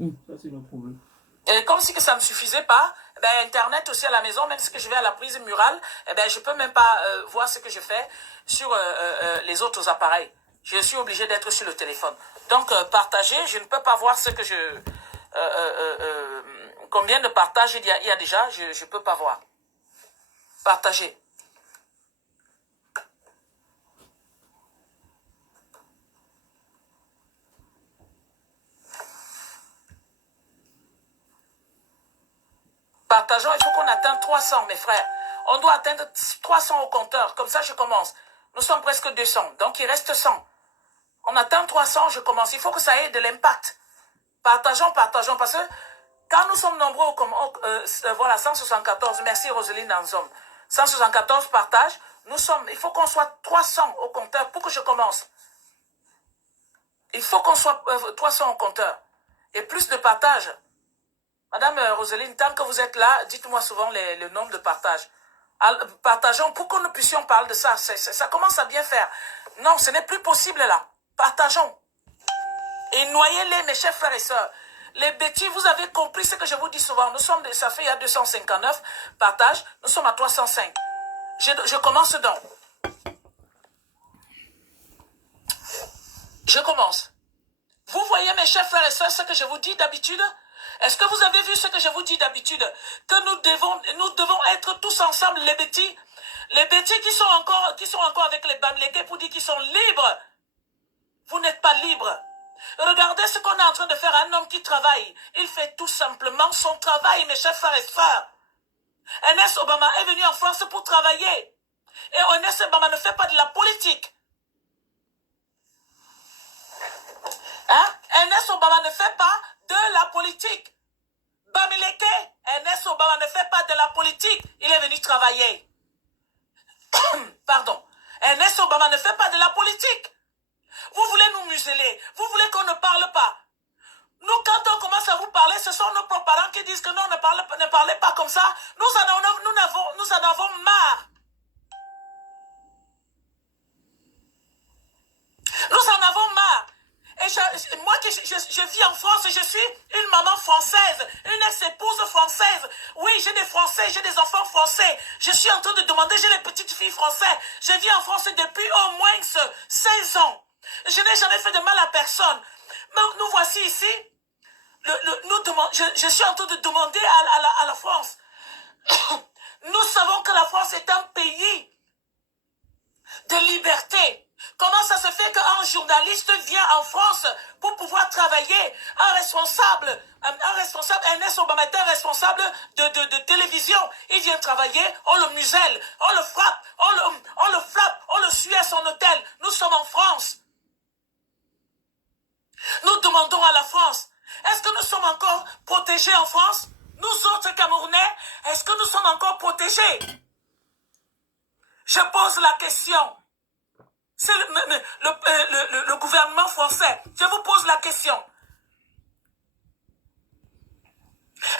Ça, c'est le problème. Et comme si que ça ne me suffisait pas, ben, Internet aussi à la maison, même si que je vais à la prise murale, eh ben, je peux même pas voir ce que je fais sur les autres appareils. Je suis obligé d'être sur le téléphone. Donc, partager, je ne peux pas voir ce que je... combien de partages il y a déjà, je ne peux pas voir. Partager. Partageons, il faut qu'on atteigne 300, mes frères. On doit atteindre 300 au compteur. Comme ça, je commence. Nous sommes presque 200. Donc, il reste 100. On atteint 300, je commence. Il faut que ça ait de l'impact. Partageons, partageons. Parce que quand nous sommes nombreux, voilà, 174. Merci, Roselyne Anzom. 174 partages. Il faut qu'on soit 300 au compteur pour que je commence. Il faut qu'on soit 300 au compteur. Et plus de partages. Madame Roselyne, tant que vous êtes là, dites-moi souvent le nombre de partages. Partageons pour que nous puissions parler de ça. Ça commence à bien faire. Non, ce n'est plus possible là. Partageons. Et noyez-les, mes chers frères et sœurs. Les bêtis, vous avez compris ce que je vous dis souvent. Ça fait il y a 259 partages. Nous sommes à 305. Je commence donc. Je commence. Vous voyez, mes chers frères et sœurs, ce que je vous dis d'habitude? Est-ce que vous avez vu ce que je vous dis d'habitude? Que nous devons être tous ensemble, les bêtis. Les bêtis qui sont encore avec les Bamlékés pour dire qu'ils sont libres. Vous n'êtes pas libres. Regardez ce qu'on est en train de faire à un homme qui travaille. Il fait tout simplement son travail, mes chers frères et sœurs. Ernest Obama est venu en France pour travailler. Et Ernest Obama ne fait pas de la politique. Hein? Ernest Obama ne fait pas de la politique. Bamileke, Ernest Obama ne fait pas de la politique. Il est venu travailler. Pardon. Ernest Obama ne fait pas de la politique. Vous voulez nous museler. Vous voulez qu'on ne parle pas. Nous, quand on commence à vous parler, ce sont nos parents qui disent que non, ne parlez pas comme ça. Nous en avons marre. Nous en avons marre. Et moi je vis en France, je suis une maman française, une ex-épouse française. Oui, j'ai des Français, j'ai des enfants français. Je suis en train de demander, j'ai les petites filles françaises. Je vis en France depuis au moins 16 ans. Je n'ai jamais fait de mal à personne. Mais nous voici ici. Je suis en train de demander à la France. Nous savons que la France est un pays de liberté. Comment ça se fait qu'un journaliste vient en France pour pouvoir travailler? Un responsable, Ernest Obama est un responsable de télévision. Il vient travailler, on le muselle, on le frappe, on le suit à son hôtel. Nous sommes en France. Nous demandons à la France, est-ce que nous sommes encore protégés en France? Nous autres Camerounais, est-ce que nous sommes encore protégés? Je pose la question. C'est le gouvernement français. Je vous pose la question.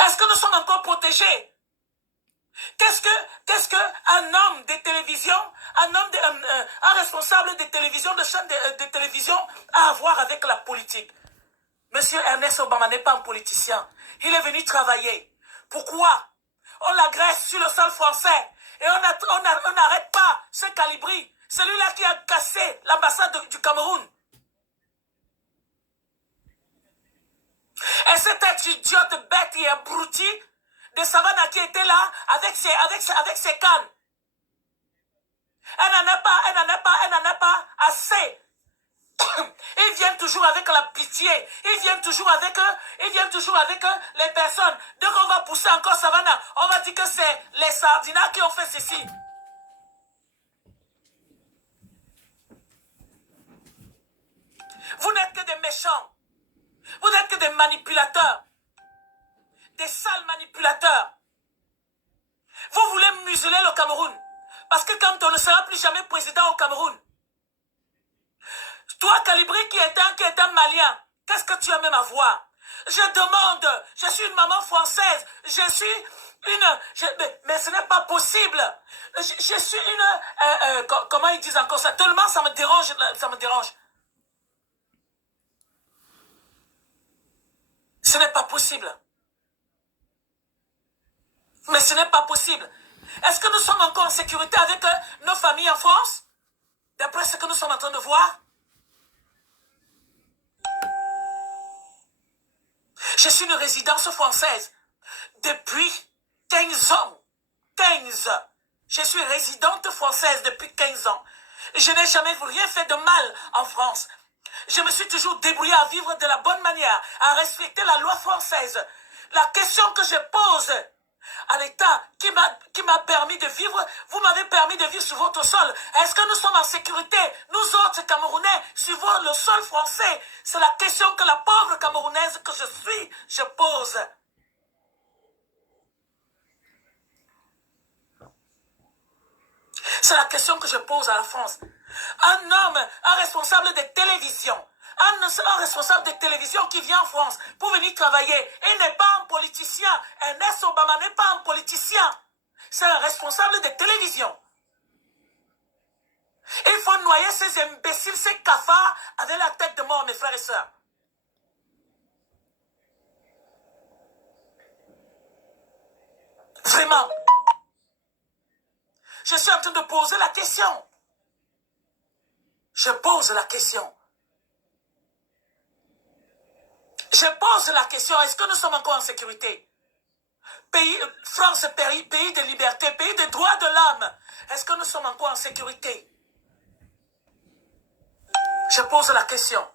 Est-ce que nous sommes encore protégés? Qu'est-ce qu'un homme de télévision, un responsable de télévision, de chaîne de télévision a à voir avec la politique? Monsieur Ernest Obama n'est pas un politicien. Il est venu travailler. Pourquoi? On l'agresse sur le sol français et on n'arrête pas ce Calibri. Celui-là qui a cassé l'ambassade du Cameroun. Et cette idiote bête et abruti de Savannah qui était là avec ses cannes. Elle n'en a pas assez. Ils viennent toujours avec la pitié. Ils viennent toujours avec les personnes. Dès qu'on va pousser encore Savannah, on va dire que c'est les sardinats qui ont fait ceci. Vous n'êtes que des méchants. Vous n'êtes que des manipulateurs. Des sales manipulateurs. Vous voulez museler le Cameroun. Parce que quand on ne sera plus jamais président au Cameroun. Toi, Calibri, qui est un Malien, qu'est-ce que tu as même à voir? Je demande, je suis une maman française, mais ce n'est pas possible. Je suis comment ils disent encore ça? Tellement ça me dérange, Ce n'est pas possible. Mais ce n'est pas possible. Est-ce que nous sommes encore en sécurité avec nos familles en France? D'après ce que nous sommes en train de voir? Je suis une résidence française depuis 15 ans. 15. Je suis résidente française depuis 15 ans. Je n'ai jamais rien fait de mal en France. Je me suis toujours débrouillée à vivre de la bonne manière, à respecter la loi française. La question que je pose à l'État qui m'a permis de vivre, vous m'avez permis de vivre sur votre sol. Est-ce que nous sommes en sécurité, nous autres Camerounais, sur le sol français? C'est la question que la pauvre Camerounaise que je suis, je pose. C'est la question que je pose à la France. Un homme, un responsable de télévision, un responsable de télévision qui vient en France pour venir travailler et n'est pas un politicien. Ernest Obama n'est pas un politicien. C'est un responsable de télévision. Il faut noyer ces imbéciles, ces cafards avec la tête de mort, mes frères et sœurs. Vraiment. Je suis en train de poser la question. Je pose la question. Je pose la question, est-ce que nous sommes encore en sécurité? France, pays de liberté, pays de droits de l'homme. Est-ce que nous sommes encore en sécurité? Je pose la question.